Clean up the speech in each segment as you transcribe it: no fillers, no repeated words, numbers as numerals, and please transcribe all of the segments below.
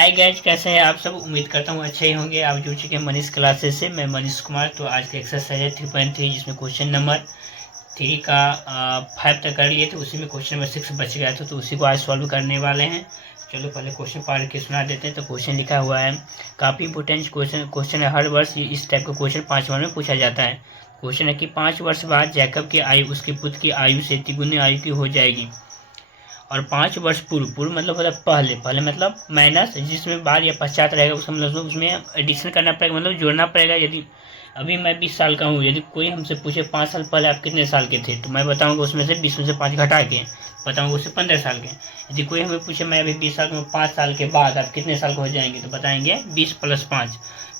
Hi guys, कैसे हैं आप सब। उम्मीद करता हूँ अच्छे ही होंगे। आप जुड़ चुके हैं मनीष क्लासेस से। मैं मनीष कुमार। तो आज का एक्सरसाइज है 3.3, जिसमें क्वेश्चन नंबर 3 का 5 तक कर लिए थे। उसी में क्वेश्चन नंबर 6 बच गया था, तो उसी को आज सॉल्व करने वाले हैं। चलो पहले क्वेश्चन पढ़ के सुना देते हैं। तो क्वेश्चन लिखा हुआ है, काफ़ी इंपोर्टेंट क्वेश्चन है। हर वर्ष इस टाइप का क्वेश्चन 5 बार में पूछा जाता है। क्वेश्चन है कि 5 वर्ष बाद जैकब की आयु उसके पुत्र की आयु से तिगुनी आयु की हो जाएगी, और 5 वर्ष पूर्व मतलब पहले मतलब माइनस, जिसमें बाद या पश्चात रहेगा उसका मतलब उसमें एडिशन करना पड़ेगा, मतलब जोड़ना पड़ेगा। यदि अभी मैं 20 साल का हूँ, यदि कोई हमसे पूछे 5 साल पहले आप कितने साल के थे, तो मैं बताऊंगा उसमें से 20 में से 5 घटा के बताऊंगा उससे 15 साल के। यदि कोई हमें पूछे मैं अभी 20 साल का हूँ, 5 साल के बाद आप कितने साल का हो जाएंगे, तो बताएंगे 20 + 5,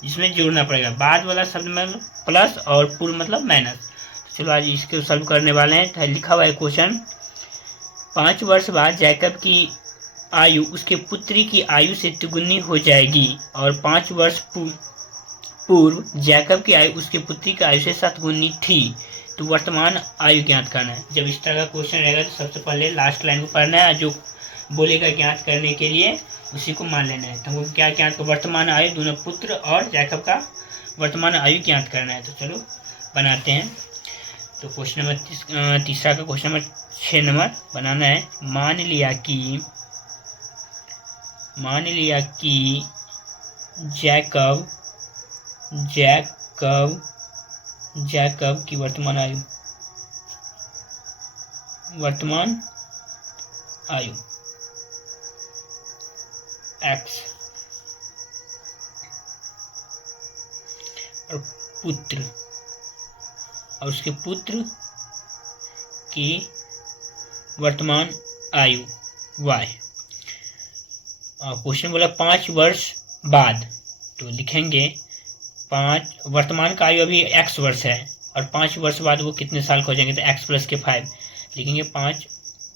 जिसमें जोड़ना पड़ेगा। बाद वाला शब्द में प्लस और पूर्व मतलब माइनस। चलो आज इसको सॉल्व करने वाले हैं। लिखा हुआ है क्वेश्चन, 5 वर्ष बाद जैकब की आयु उसके पुत्री की आयु से तिगुनी हो जाएगी, और 5 वर्ष पूर्व जैकब की आयु उसके पुत्री की आयु से 7 गुनी थी। तो वर्तमान आयु ज्ञात करना है। जब इस तरह का क्वेश्चन रहेगा तो सबसे पहले लास्ट लाइन को पढ़ना है, जो बोलेगा ज्ञात करने के लिए उसी को मान लेना है। तो हमको क्या ज्ञात को, वर्तमान आयु दोनों पुत्र और जैकब का वर्तमान आयु ज्ञात करना है। तो चलो बनाते हैं। तो क्वेश्चन नंबर तीसरा का क्वेश्चन नंबर 6 नंबर बनाना है। मान लिया कि जैकब की वर्तमान आयु x और उसके पुत्र की वर्तमान आयु y। क्वेश्चन बोला 5 वर्ष बाद, तो लिखेंगे 5, वर्तमान का आयु अभी x वर्ष है, और 5 वर्ष बाद वो कितने साल का हो जाएंगे, तो x + के 5 लिखेंगे। 5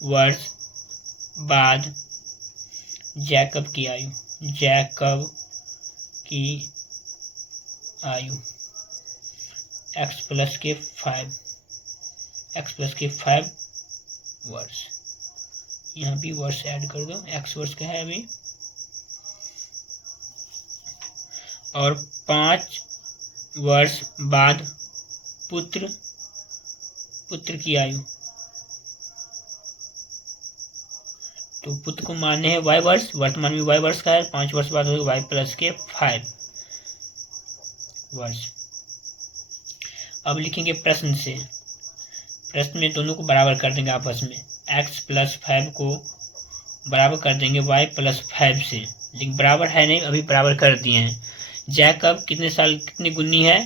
वर्ष बाद जैकब की आयु x + के 5 वर्ष। यहाँ भी वर्ष ऐड कर दो, x वर्ष का है अभी, और 5 वर्ष बाद पुत्र की आयु, तो पुत्र को मानने हैं y वर्ष, वर्तमान में y वर्ष का है। 5 वर्ष बाद होगा y + के 5 वर्ष। अब लिखेंगे प्रश्न से। प्रश्न में दोनों को बराबर कर देंगे आपस में, x + 5 को बराबर कर देंगे y + 5 से, लेकिन बराबर है नहीं, अभी बराबर कर दिए हैं। जैकब कितनी गुनी है,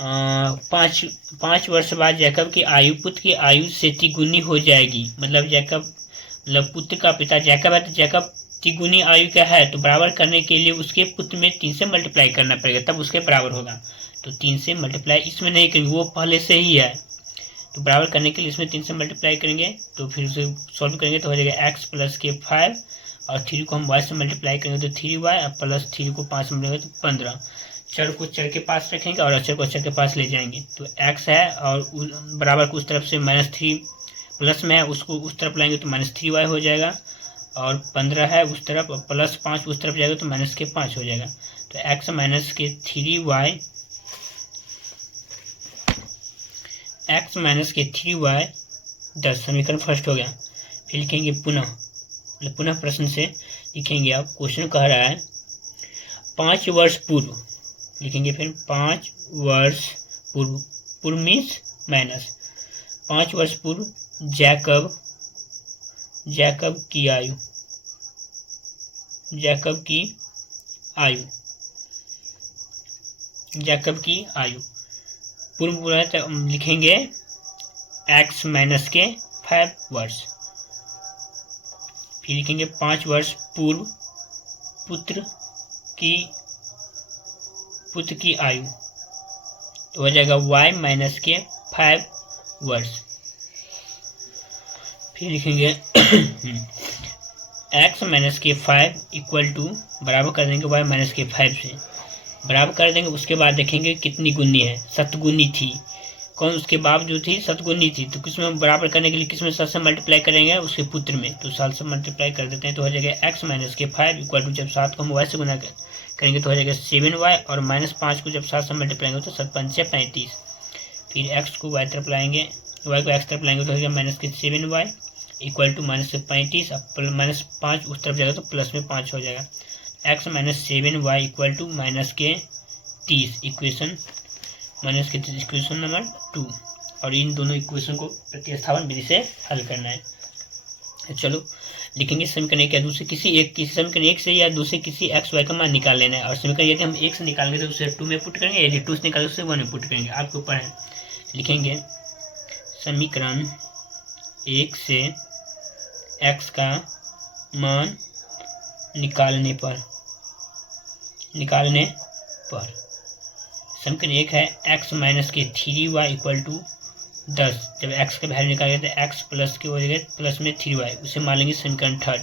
5 वर्ष बाद जैकब की आयु पुत्र की आयु से तिगुनी हो जाएगी। मतलब पुत्र का पिता जैकब है, तो जैकब तिगुनी आयु का है, तो बराबर करने के लिए उसके पुत्र में 3 से मल्टीप्लाई करना पड़ेगा, तब उसके बराबर होगा। तो 3 से मल्टीप्लाई इसमें नहीं करेंगे, वो पहले से ही है, तो बराबर करने के लिए इसमें 3 से मल्टीप्लाई करेंगे। तो फिर उसे सॉल्व करेंगे तो हो जाएगा x + के 5, और 3 को हम y से मल्टीप्लाई करेंगे तो 3y, और +3 को 5 से मल्टीप्लाई तो 15। चर को चर के पास रखेंगे और अचर को अचर के पास ले जाएंगे। तो x है और बराबर को उस तरफ से -3 प्लस में है, उसको उस तरफ लाएंगे तो -3y हो जाएगा, और 15 है उस तरफ, और +5 उस तरफ जाएगा तो -5 हो जाएगा। तो x - के 3y 10 समीकरण फर्स्ट हो गया। फिर लिखेंगे पुनः प्रश्न से लिखेंगे। अब क्वेश्चन कह रहा है 5 वर्ष पूर्व, लिखेंगे फिर 5 वर्ष पूर्व मीन्स माइनस, 5 वर्ष पूर्व जैकब की आयु पूर्व बोला तो लिखेंगे x - के 5 वर्ष। फिर लिखेंगे 5 वर्ष पूर्व पुत्र की आयु, तो हो जाएगा y - के 5 वर्ष। फिर लिखेंगे x - के 5 = बराबर कर देंगे y - के 5 से, बराबर कर देंगे। उसके बाद देखेंगे कितनी गुनी है, 7 गुनी थी। कौन उसके बाप जो थी सतगुनी थी, तो किसमें बराबर करने के लिए किसमें 7 से मल्टीप्लाई करेंगे, उसके पुत्र में, तो 7 से मल्टीप्लाई कर देते हैं तो हो जाएगा x माइनस के 5 इक्वल टू, जब 7 को हम y से गुना करेंगे तो हो जाएगा 7y, और माइनस 5 को जब 7 से मल्टीप्लाई करेंगे तो 7 5 35, फिर x को y तरफ लाएंगे, y को x तरफ लाएंगे तो हो जाएगा माइनस के 7y इक्वल टू माइनस से 35, अब माइनस 5 उस तरफ जाएगा तो प्लस में 5 हो जाएगा, x minus 7y equal to minus के 30, इक्वेशन माइनस के 30 इक्वेशन नंबर 2, और इन दोनों इक्वेशन को प्रतिस्थापन विधि से हल करना है। चलो लिखेंगे समीकरण एक या दूसरे किसी समीकरण एक से या दूसरे किसी एक्स वाई का मान निकाल लेना है, और समीकरण यदि हम एक से निकालेंगे तो उसे 2 में पुट करेंगे, यदि 2 से निकालेंगे तो उसे 1 में पुट करेंगे, आपके ऊपर है। लिखेंगे समीकरण एक से एक्स का मान निकालने पर समीकरण एक है x माइनस के 3y इक्वल टू 10, जब x का वैल्यू निकालेंगे तो x प्लस के हो जाएगा प्लस में 3y, उसे मान लेंगे समीकरण थर्ड।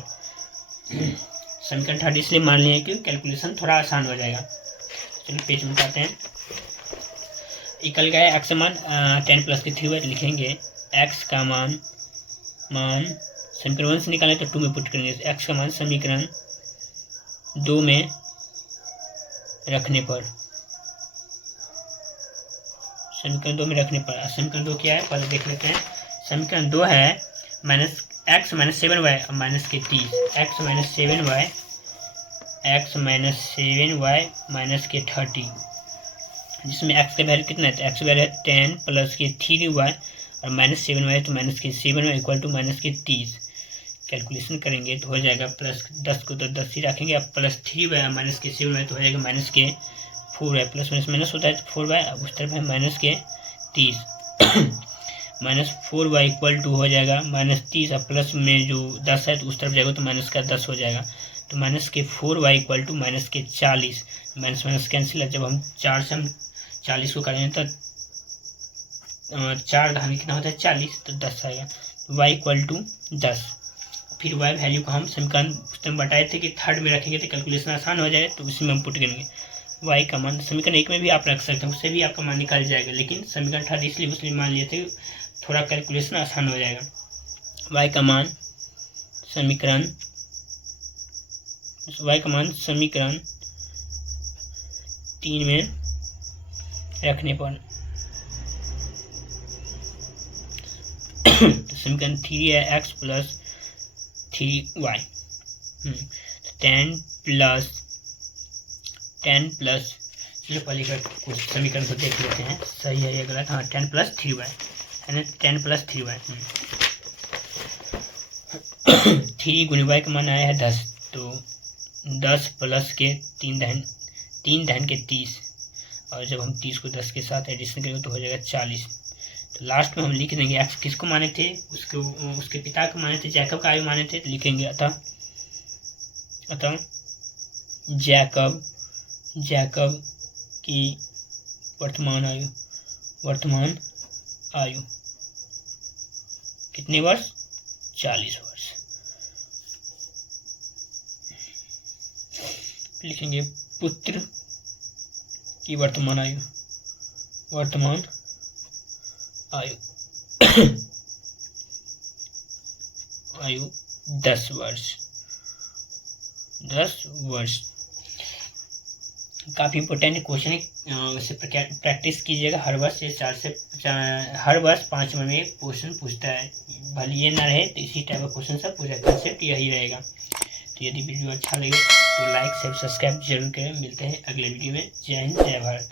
समीकरण थर्ड इसलिए मान लिया क्योंकि कैलकुलेशन थोड़ा आसान हो जाएगा। चलिए पेज में बताते हैं। इक्वल का है x का मान 10 प्लस के 3y, लिखेंगे x का मान समीकरण 1 से निकालें तो 2 में पुट करेंगे, x का मान समीकरण 2 में रखने पर समीकरण 2 क्या है पहले देख लेते हैं। समीकरण 2 है x माइनस 7y माइनस के 30, x माइनस 7y माइनस के 30, जिसमें x का वैल्यू कितना है, तो x का वैल्यू है 10 प्लस के 3y और माइनस 7y, तो माइनस के 7y इक्वल टू माइनस के 30। कैलकुलेशन करेंगे तो हो जाएगा प्लस 10 को तो 10 ही रखेंगे, अब प्लस 3y माइनस के 7y तो हो जाएगा माइनस के 4y, प्लस माइनस माइनस होता है तो 4y, अब उस तरफ है माइनस के 30 माइनस 4y इक्वल टू हो जाएगा माइनस 30, अब प्लस में जो 10 है तो उस तरफ जाएगा तो माइनस का 10 हो जाएगा, तो माइनस के 4y इक्वल टू माइनस के 40, माइनस माइनस कैंसिल है, जब हम 4 से हम 40 को करेंगे तो 4 घाने कितना होता है 40, तो 10 आएगा, y इक्वल टू 10। फिर y वैल्यू को हम समीकरण बताए थे कि थर्ड में रखेंगे तो कैलकुलेशन आसान हो जाएगा, तो उसी में हम पुट करेंगे। y का मान समीकरण एक में भी आप रख सकते हैं, उससे भी आपका मान निकाल जाएगा, लेकिन समीकरण थर्ड इसलिए उसमें मान लिए थे थोड़ा कैलकुलेशन आसान हो जाएगा। y का मान समीकरण 3 में रखने पर तो समीकरण 3 है x प्लस 3y, 10 प्लस चलिए पहले कुछ समीकरण को देख लेते हैं सही है या गलत। हाँ 10 प्लस 3y यानी 10 प्लस 3y 3 गुने y का मान आया है 10, तो 10 प्लस के 3 दहन के 30, और जब हम 30 को 10 के साथ एडिशन करेंगे तो हो जाएगा 40। तो लास्ट में हम लिख देंगे एक्स किसको माने थे, उसके पिता को माने थे, जैकब का आयु माने थे, तो लिखेंगे अतः जैकब की वर्तमान आयु कितने वर्ष, 40 वर्ष। लिखेंगे पुत्र की वर्तमान आयु 10 वर्ष। काफ़ी इम्पोर्टेंट क्वेश्चन है, उसे प्रैक्टिस कीजिएगा। हर वर्ष 5 में एक क्वेश्चन पूछता है, भले ये ना रहे तो इसी टाइप का क्वेश्चन सब पूछा, कंसेप्ट यही रहेगा। तो यदि वीडियो अच्छा लगे तो लाइक शेयर सब्सक्राइब जरूर करें। मिलते हैं अगले वीडियो में। जय हिंद जय भारत।